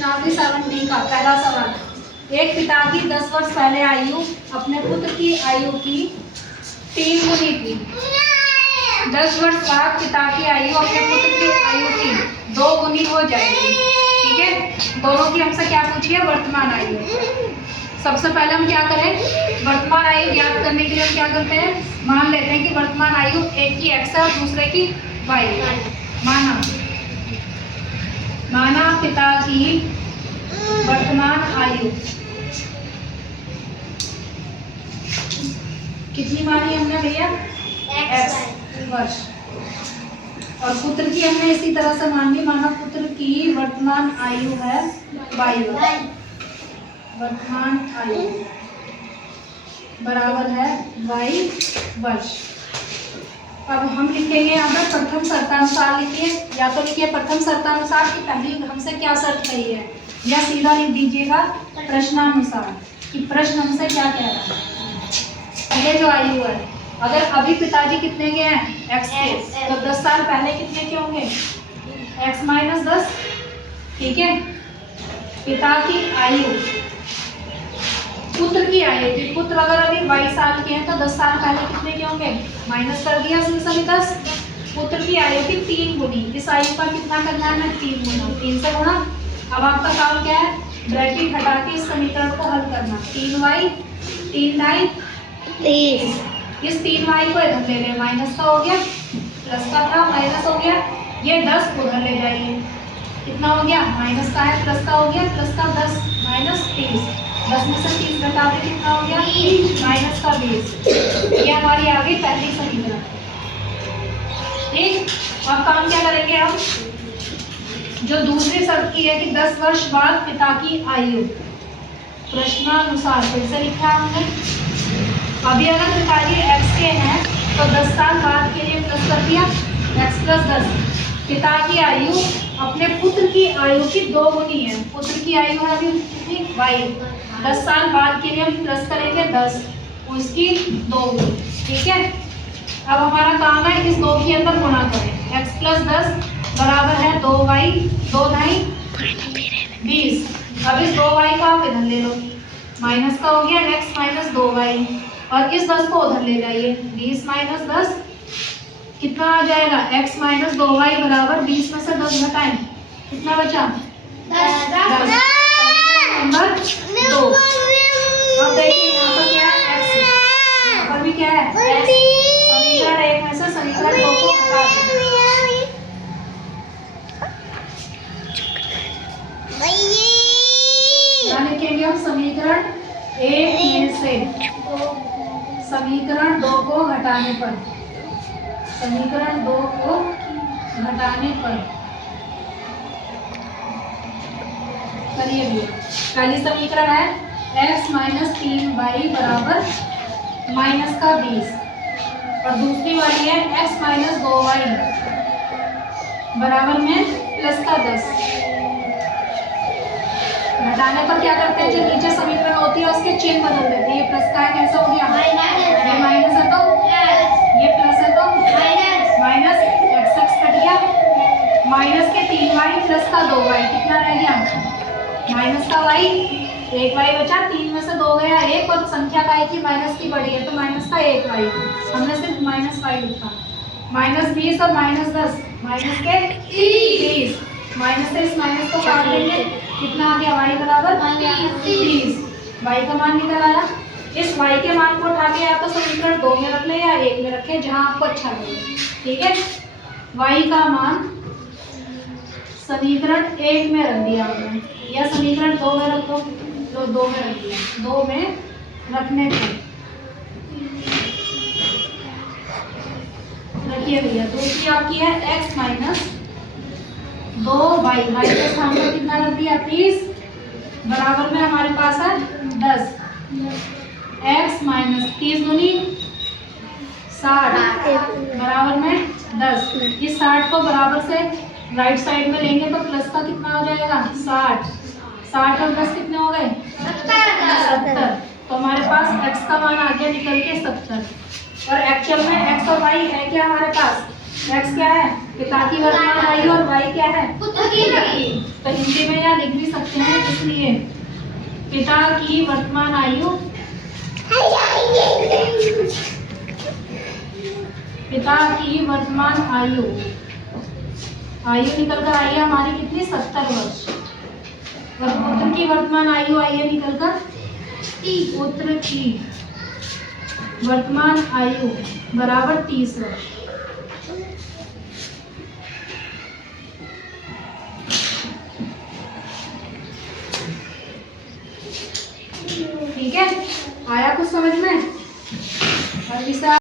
प्रश्नावली 7D का पहला सवाल। एक पिता की 10 वर्ष पहले आयु अपने पुत्र की आयु की 3 गुनी थी। 10 वर्ष बाद पिता की आयु अपने पुत्र की आयु की 2 गुनी हो जाएगी। ठीक है, दोनों की हमसे क्या पूछी है? वर्तमान आयु। सबसे पहले हम क्या करें? वर्तमान आयु ज्ञात करने के लिए हम क्या करते हैं? मान लेते हैं कि वर्तमान आयु एक की x है और दूसरे की y। माना पिता की वर्तमान आयु कितनी मानी हमने भैया? x वर्ष। और पुत्र की हमने इसी तरह से मान ली। माना पुत्र की वर्तमान आयु है y वर्ष। वर्तमान आयु बराबर है y वर्ष। अब हम लिखेंगे यहाँ पर प्रथम शर्तानुसार। लिखिए, या तो लिखिए प्रथम शर्तानुसार की पहली हमसे क्या शर्त कही है, या सीधा लिख दीजिएगा प्रश्नानुसार कि प्रश्न हमसे क्या कह रहा है। पहले जो आयु है, अगर अभी पिताजी कितने के हैं? x के, तो 10 साल पहले कितने के होंगे? x minus 10। ठीक है, पिता की आयु पुत्र की आयु की, पुत्र अगर अभी 22 साल के हैं तो 10 साल पहले कितने के होंगे? माइनस कर दिया सभी 10। पुत्र की आयु की 3 गुनी। इस आयु का कितना करना है? 3 गुना। 3 से गुणा। अब आपका काम क्या है? ब्रैकेट हटा के इस समीकरण को हल करना। 3y 3 ढाई 30। इस 3y को इधर ले लें, माइनस का हो गया, प्लस का था माइनस हो गया। ये 10 उधर ले जाइए, कितना हो गया? माइनस का है, प्लस का हो गया, प्लस का 10 माइनस 30। 10 में से 30 घटा दे, कितना हो गया? माइनस का 20। ये हमारी आ गई पहली समीकरण। ठीक, अब काम क्या करेंगे हम? जो दूसरी शर्त की है कि 10 वर्ष बाद पिता की आयु प्रश्नानुसार फिर से लिखा हमने। अभी अगर पिताजी x के हैं तो 10 साल बाद के लिए प्लस कर दिया, x प्लस 10। पिता की आयु अपने पुत्र की आयु की 2 गुनी है। पुत्र की आयु है अभी कितनी? y। 10 साल बाद के लिए हम प्लस करेंगे 10, उसकी 2 गुनी। ठीक है, अब हमारा काम है इस 2 के अंदर गुणा करें। x प्लस 10 बराबर है 2y 2 ढाई 20। अब इस 2y को आप इधर ले लो, माइनस का हो गया x माइनस 2y, और इस 10 को उधर ले जाइए। 20 माइनस 10 कितना आ जाएगा? x माइनस 2y बराबर 20 में से 10 घटाएं, कितना बचा? 10। नंबर 2। अब देखिए यहाँ पर क्या है? x। यहाँ पर भी क्या है? x। समीकरण 1 में से समीकरण 2 को हटा दें। यहाँ लिखेंगे हम समीकरण 1 में से समीकरण 2 को हटाने पर, समीकरण 2 को घटाने पर करिए भैया। पहली समीकरण है x माइनस 3y बराबर माइनस का 20, और दूसरी वाली है x माइनस 2y बराबर में प्लस का 10। घटाने पर क्या करते हैं? जो नीचे समीकरण होती है उसके चिन्ह बदल देते हैं। ये प्लस का है, कैसा हो गया? ये माइनस है तो ये प्लस है तो माइनस, x कट गया, माइनस के 3y प्लस का 2y, कितना रह गया? माइनस का y, 1y बचा। 3 में से 2 गया 1, और संख्या का एक ही माइनस की बड़ी है तो माइनस का 1y। हमने सिर्फ माइनस y लिखा। माइनस 20 और माइनस 10, माइनस के 30। माइनस से इस माइनस को काट देंगे, कितना आ गया? y बराबर 30। y का मान निकल आया। इस y के मान को उठा के या तो समीकरण 2 में रख ले या 1 में रखे, जहां आपको अच्छा लगे। ठीक है, y का मान समीकरण 1 में रख दिया हमने, या समीकरण 2 में रख दो, तो 2 में रख दिया। 2 में रखने पर रखिए भैया। दूसरी आपकी है x माइनस 2y, y के स्थान पर कितना रख दिया? 30 बराबर में हमारे पास है 10। x माइनस 30 गुनी 60 बराबर में 10। इस 60 को बराबर से राइट साइड में लेंगे तो प्लस का कितना हो जाएगा? 60। 60 और 10 कितने हो गए? 70। तो हमारे पास x का मान आ गया निकल के 70। और एक्चुअल में x और y है क्या हमारे पास? x क्या है? पिता की वर्तमान आयु और y क्या है? पुत्र की। तो हिंदी में या लिख भी सकते हैं, इसलिए पिता की वर्तमान आयु, पिता की वर्तमान आयु, आयु निकल कर आई है हमारी कितनी? 70 वर्ष। और पुत्र की वर्तमान आयु आई है निकल कर, पुत्र की वर्तमान आयु बराबर 30 वर्ष। ठीक है, आया कुछ समझ में? और